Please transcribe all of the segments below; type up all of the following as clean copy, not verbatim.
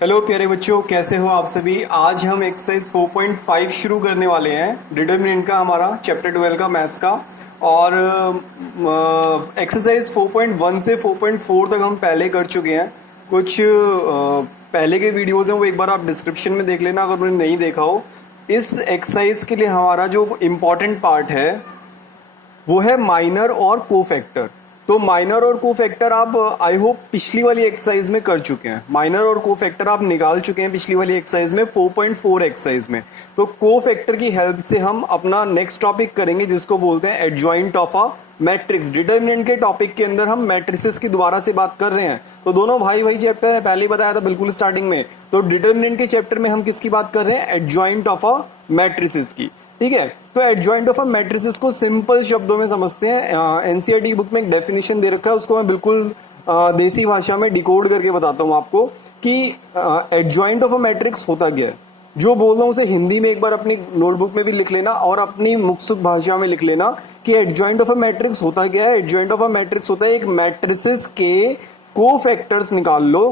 Hello प्यारे बच्चों, कैसे हो आप सभी। आज हम एक्सरसाइज 4.5 शुरू करने वाले हैं। डिटरमिनेंट का हमारा चैप्टर 12 का मैथ्स का। और एक्सरसाइज 4.1 से 4.4 तक हम पहले कर चुके हैं। कुछ पहले के वीडियोस हैं, वो एक बार आप डिस्क्रिप्शन में देख लेना अगर उन्हें नहीं देखा हो। इस एक्सरसाइज के लिए हमारा जो इम्पोर्टेंट पार्ट है वो है माइनर और कोफैक्टर। तो माइनर और कोफैक्टर आप आई होप पिछली वाली एक्सरसाइज में कर चुके हैं। माइनर और कोफैक्टर आप निकाल चुके हैं पिछली वाली एक्सरसाइज में, 4.4 एक्सरसाइज में। तो कोफैक्टर की हेल्प से हम अपना नेक्स्ट टॉपिक करेंगे जिसको बोलते हैं adjoint of a matrix. Determinant के टॉपिक के अंदर हम मैट्रिसेस की दोबारा से बात कर रहे हैं। तो दोनों भाई भाई चैप्टर है, पहले ही बताया था बिल्कुल स्टार्टिंग में। तो डिटरमिनेंट के चैप्टर में हम किसकी बात कर रहे हैं? एडजॉइंट ऑफ अ मैट्रिसेस की। ठीक है, तो एडजॉइंट ऑफ अ मैट्रिसेस को सिंपल शब्दों में समझते हैं। एनसीईआरटी की बुक में एक डेफिनेशन दे रखा है, उसको मैं बिल्कुल देसी भाषा में डिकोड करके बताता हूँ आपको कि एडजॉइंट ऑफ अ मैट्रिक्स होता क्या है। जो बोल रहा हूँ उसे हिंदी में एक बार अपनी नोटबुक में भी लिख लेना और अपनी मुखसुक भाषा में लिख लेना कि एडजॉइंट ऑफ अ मैट्रिक्स होता क्या है। एडजॉइंट ऑफ अ मैट्रिक्स होता है एक मैट्रिसेस के कोफैक्टर्स निकाल लो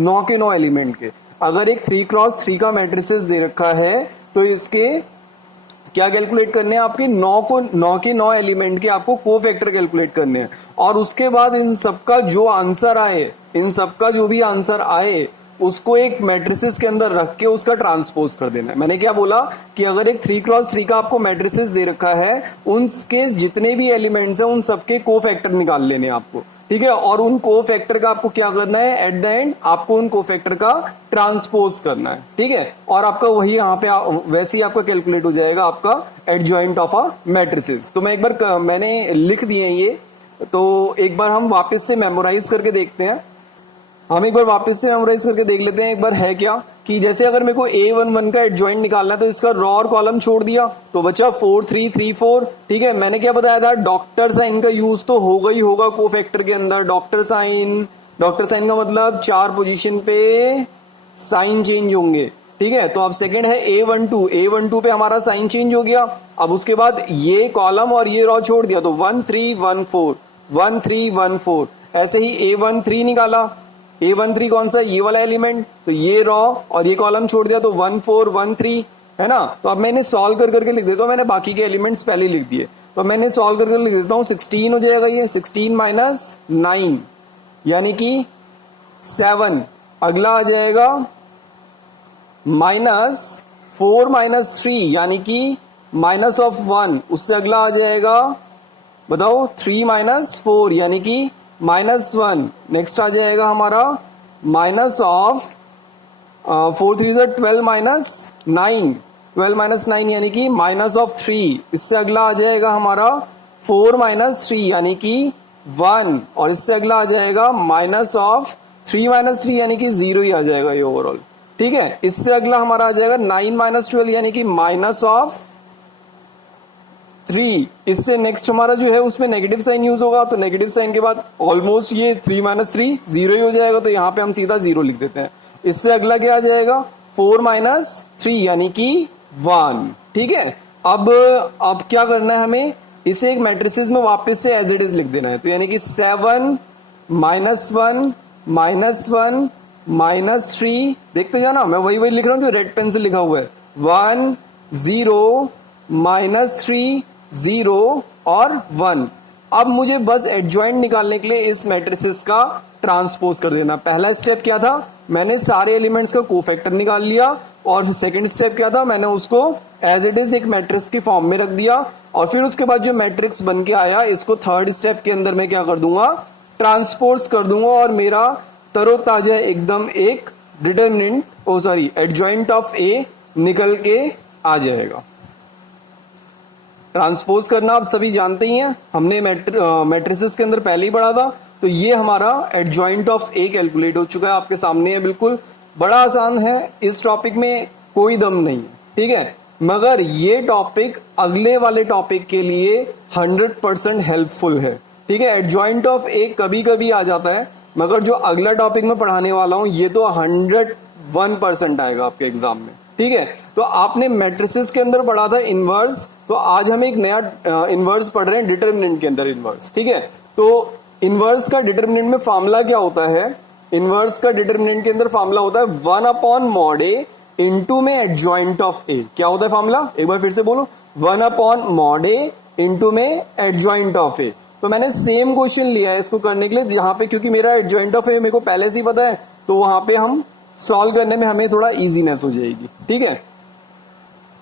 9 के 9 एलिमेंट के। अगर एक 3x3 का मैट्रिसेस दे रखा है तो इसके क्या कैलकुलेट करने हैं? आपके 9 के 9 एलिमेंट के आपको कोफैक्टर कैलकुलेट करने हैं। और उसके बाद इन सबका जो आंसर आए, इन सबका जो भी आंसर आए उसको एक मैट्रिसेस के अंदर रख के उसका ट्रांसपोज कर देना है। मैंने क्या बोला कि अगर एक 3x3 का आपको मैट्रिसेस दे रखा है, उनके जितने भी एलिमेंट्स हैं उन सबके कोफैक्टर निकाल लेने हैं आपको। ठीक है, और उन कोफैक्टर का आपको क्या करना है? एट द एंड आपको उन कोफैक्टर का ट्रांसपोज करना है। ठीक है, और आपका वही यहाँ पे वैसे ही आपका कैलकुलेट हो जाएगा आपका एडजॉइंट ऑफ अ मैट्रिसेस। तो मैं एक बार मैंने लिख दिए ये, तो एक बार हम वापस से मेमोराइज करके देखते हैं। हम एक बार वापस से मेमोराइज करके देख लेते हैं एक बार है क्या कि जैसे अगर मेरे को A11 का एडजॉइंट निकालना है तो इसका रॉ और कॉलम छोड़ दिया तो बचा 4 3 3 4। ठीक है, मैंने क्या बताया था? डॉक्टर साइन का यूज तो होगा ही होगा कोफैक्टर के अंदर। डॉक्टर साइन का मतलब 4 पोजीशन पे साइन चेंज होंगे। ठीक है, तो अब सेकंड है A12 पे हमारा साइन चेंज हो गया। अब उसके बाद ये कॉलम और ये रॉ छोड़ दिया तो 1 3 1 4 1 3 1 4। ऐसे ही A13 निकाला। A13 कौन सा? ये वाला एलिमेंट। तो ये रॉ और ये कॉलम छोड़ दिया तो 1 4 1 3 है ना। तो अब मैंने सॉल्व कर करके लिख देता हूँ। मैंने बाकी के एलिमेंट्स पहले लिख दिए तो मैंने सॉल्व करके लिख देता हूँ। 16 हो जाएगा ये, 16 माइनस 9 यानी कि 7। अगला आ जाएगा माइनस 4 माइनस 3 यानी कि माइनस ऑफ 1। उससे अगला आ जाएगा बताओ 3 माइनस 4 यानी कि -1। नेक्स्ट आ जाएगा हमारा माइनस ऑफ 4 3 12 माइनस 9, 12 माइनस 9 यानी कि माइनस ऑफ 3। इससे अगला आ जाएगा हमारा 4 माइनस 3 यानी कि 1। और इससे अगला आ जाएगा माइनस ऑफ 3 माइनस 3 यानी कि 0 ही आ जाएगा ये ओवरऑल। ठीक है, इससे अगला हमारा आ जाएगा 9 माइनस 12 यानी कि माइनस ऑफ 3। इससे नेक्स्ट हमारा जो है उसमें नेगेटिव साइन यूज होगा तो नेगेटिव साइन के बाद ऑलमोस्ट ये 3 माइनस 3 0 ही हो जाएगा तो यहाँ पे हम सीधा 0 लिख देते हैं। इससे अगला क्या आ जाएगा? 4 माइनस 3 यानी कि 1। ठीक है, अब क्या करना है हमें? इसे एक मैट्रिसेस में वापस से एज इट इज लिख देना है। तो यानी कि 7 माइनस 1 माइनस 1 माइनस 3। देखते जाना, मैं वही लिख रहा हूँ जो रेड पेन से लिखा हुआ है। 1 0 माइनस 3 0 और 1। अब मुझे बस एडजॉइंट निकालने के लिए इस मैट्रिसेस का ट्रांसपोज कर देना। पहला स्टेप क्या था? मैंने सारे एलिमेंट्स का कोफैक्टर निकाल लिया। और सेकंड स्टेप क्या था? मैंने उसको एज इट इज एक मैट्रिक्स की फॉर्म में रख दिया। और फिर उसके बाद जो मैट्रिक्स बन के आया इसको थर्ड स्टेप के अंदर मैं क्या कर दूंगा? ट्रांसपोज कर दूंगा और मेरा तरोताजा एकदम एक डिटरमिनेंट एडजॉइंट ऑफ ए निकल के आ जाएगा। ट्रांसपोज करना आप सभी जानते ही हैं, हमने मैट्रिसेस के अंदर पहले ही पढ़ा था। तो ये हमारा एडजॉइंट ऑफ ए कैलकुलेट हो चुका है, आपके सामने है। बिल्कुल बड़ा आसान है, इस टॉपिक में कोई दम नहीं है। ठीक है, मगर ये टॉपिक अगले वाले टॉपिक के लिए 100% हेल्पफुल है। ठीक है, एडजॉइंट ऑफ ए कभी कभी आ जाता है मगर जो अगला टॉपिक में पढ़ाने वाला हूं ये तो 101% आएगा आपके एग्जाम में। ठीक है, तो आपने मैट्रिसेस के अंदर पढ़ा था इनवर्स, तो आज हम एक नया इनवर्स पढ़ रहे हैं डिटरमिनेंट के अंदर इनवर्स। ठीक है, तो इनवर्स का डिटरमिनेंट में फॉर्मूला क्या होता है? इनवर्स का डिटर्मिनेंट के अंदर फॉर्मूला होता है 1/mod A इंटू में एडजॉइंट ऑफ ए। क्या होता है फॉर्मूला, एक बार फिर से बोलो, 1/mod A इंटू में एडजॉइंट ऑफ ए। तो मैंने सेम क्वेश्चन लिया है इसको करने के लिए, यहाँ पे क्योंकि मेरा एडजॉइंट ऑफ ए मेरे को पहले से ही पता है, तो वहां पे हम सॉल्व करने में हमें थोड़ा इजीनेस हो जाएगी। ठीक है,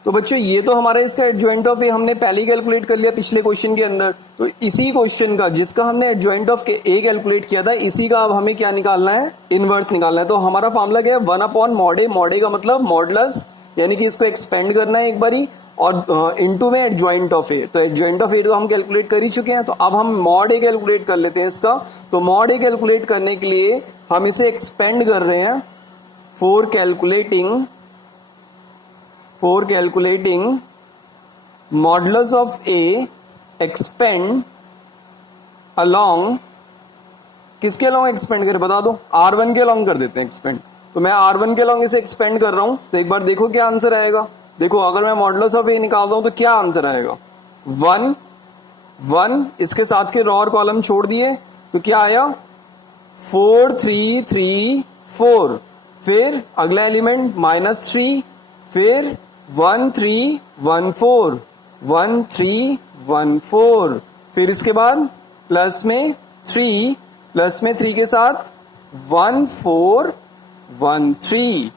तो बच्चों ये तो हमारा इसका एडजॉइंट ऑफ ए हमने पहले ही कैलकुलेट कर लिया पिछले क्वेश्चन के अंदर। तो इसी क्वेश्चन का जिसका हमने एडजॉइंट ऑफ ए कैलकुलेट किया था, इसी का अब हमें क्या निकालना है, इनवर्स निकालना है। तो हमारा फॉर्मूला क्या है, 1/mod A। mod A का मतलब मॉडुलस, यानी कि इसको एक्सपेंड करना है एक बारी, और इनटू में एडजॉइंट ऑफ ए। तो एडजॉइंट ऑफ ए तो हम कैलकुलेट कर ही चुके हैं, तो अब हम mod A कैलकुलेट कर लेते हैं इसका। तो mod A कैलकुलेट करने के लिए हम इसे एक्सपेंड कर रहे हैं for calculating modulus of A expand along, किसके अलोंग एक्सपेंड करें बता दो, R1 के अलोंग कर देते हैं एक्सपेंड। तो मैं R1 के अलोंग इसे एक्सपेंड कर रहा हूं, तो एक बार देखो क्या आंसर आएगा। देखो अगर मैं मॉडुलस ऑफ ए निकालता हूं तो क्या आंसर आएगा, 1 इसके साथ के रॉ और कॉलम छोड़ दिए तो क्या आया, 4 3 3 4, फिर अगला एलिमेंट -3, फिर 1 3 1 4 1 3 1 4, फिर इसके बाद प्लस में 3 के साथ 1 4 1 3।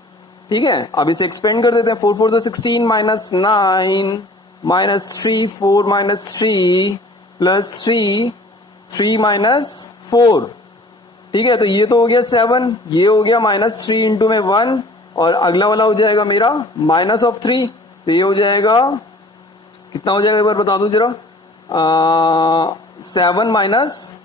ठीक है, अब इसे एक्सपेंड कर देते हैं, 4 4 16 -9 -3 4 -3 +3 3 -4। ठीक है, तो ये तो हो गया 7, ये हो गया -3 इंटू में 1, और अगला वाला हो जाएगा मेरा -3। तो ये हो जाएगा, कितना हो जाएगा एक बार बता दो जरा, 7 माइनस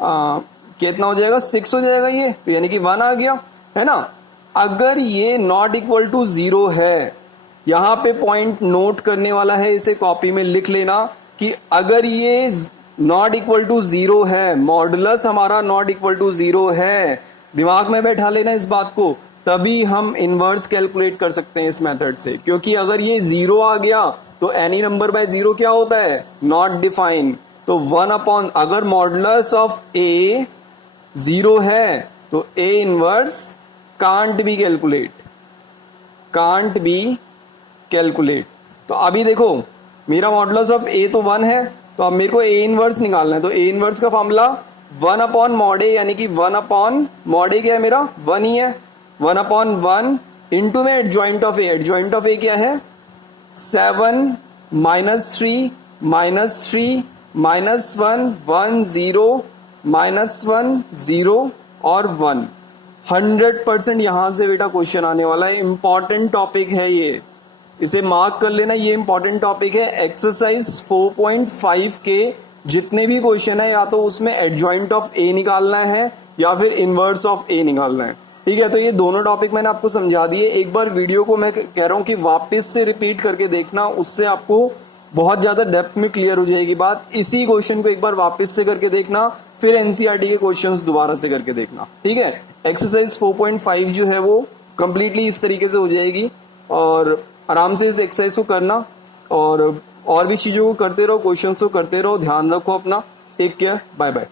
कितना हो जाएगा, 6 हो जाएगा ये, तो यानी कि 1 आ गया, है ना। अगर ये नॉट इक्वल टू 0 है, यहाँ पे पॉइंट नोट करने वाला है, इसे कॉपी में लिख लेना कि अगर ये नॉट इक्वल टू 0 है, मॉडुलस हमारा नॉट इक्वल टू 0 है, दिमाग में बैठा लेना इस बात को, तभी हम इनवर्स कैलकुलेट कर सकते हैं इस मेथड से। क्योंकि अगर ये 0 आ गया तो एनी नंबर बाय 0 क्या होता है, नॉट डिफाइन। तो 1/, अगर मॉडुलस ऑफ ए 0 है तो A inverse can't be calculate. तो अभी देखो मेरा मॉडुलस ऑफ ए तो 1 है, तो अब मेरे को ए इनवर्स निकालना है। तो ए इनवर्स का फॉर्मूला 1/mod A, यानी कि 1/mod A क्या है मेरा, 1 ही है, 1/1 इंटू में adjoint of A. Adjoint of ए क्या है, 7 -3 -3 -1 1 0 -1 0 और 1। 100% यहां से बेटा क्वेश्चन आने वाला है, इंपॉर्टेंट टॉपिक है ये, इसे मार्क कर लेना, ये इंपॉर्टेंट टॉपिक है। एक्सरसाइज 4.5 के जितने भी क्वेश्चन है, या तो उसमें एडजॉइंट ऑफ ए निकालना है या फिर इनवर्स ऑफ ए निकालना है। ठीक है, तो ये दोनों टॉपिक मैंने आपको समझा दिए। एक बार वीडियो को मैं कह रहा हूँ कि वापस से रिपीट करके देखना, उससे आपको बहुत ज्यादा डेप्थ में क्लियर हो जाएगी बात। इसी क्वेश्चन को एक बार वापस से करके देखना, फिर एनसीईआरटी के क्वेश्चंस दोबारा से करके देखना। ठीक है, एक्सरसाइज 4.5 जो है वो कंप्लीटली इस तरीके से हो जाएगी, और आराम से इस एक्सरसाइज को करना, और भी चीजों को करते रहो, क्वेश्चंस को करते रहो। ध्यान रखो अपना, टेक केयर, बाय बाय।